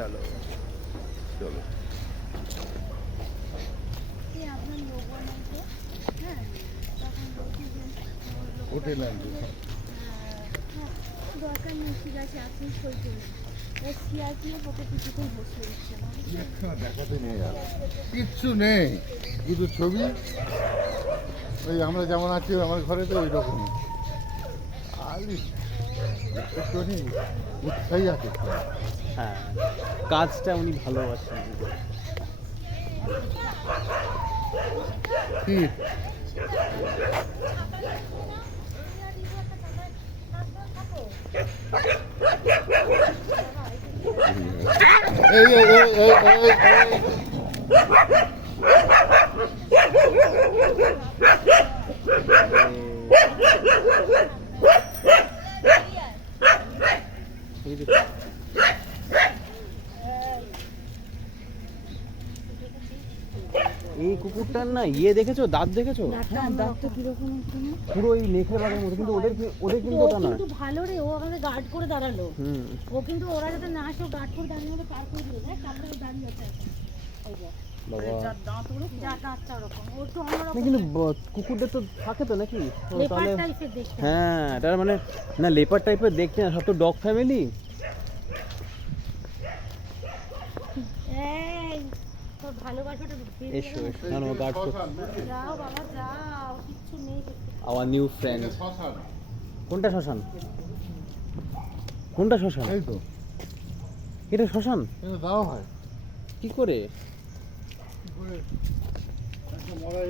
চলো চলো হোটেল আনবো দরকার নেই, ঠিক আছে আপনি সই করুন। ওকে কিছুতেই বসে দিচ্ছে না। দেখাতে নেই আর কিচ্ছু নেই, শুধু ছবি। ওই আমরা যেমন আছি আমার ঘরে তো ওই রকমই একটুখানি উৎসাহী আছে। হ্যাঁ, কাজটা উনি ভালোবাসেন। কি এই এই এই এই এই এই কুকুরটার না ইয়ে দেখেছো, দাঁত দেখেছো? দাঁতটা কিরকম পুরো এই লেখের বাগের মতো, কিন্তু ওদের কিন্তু ওটা না। কিন্তু ভালো রে, ও আমাদের গার্ড করে দাঁড়ালো। হুম, ও কিন্তু ওরা যাতে না আসে গার্ড করে দাঁড়িয়ে হলে পার করে দিল। দেখ আমরা দাঁড়িয়ে আছে এখন। এই যে বাবা যা দাঁতটা ওরকম, ও তো না, অন্যরকম। কিন্তু কুকুরদের তো থাকে তো নাকি? ও লেপার তাহলে টাইপের দেখতে। হ্যাঁ, তার মানে না লেপার টাইপের দেখতে না, সব তো ডগ ফ্যামিলি। এই তোর ভালোবাসাটা বেরিয়ে এসো গেল। এসো, না না গার্ড তো। যাও বাবা যাও, কিচ্ছু নেই। Our new friend. শ্মশান। কোনটা শ্মশান? কোনটা শ্মশান? এই তো এটা শ্মশান এটা দেওয়া হয় কি করে? কি করে একটা মরা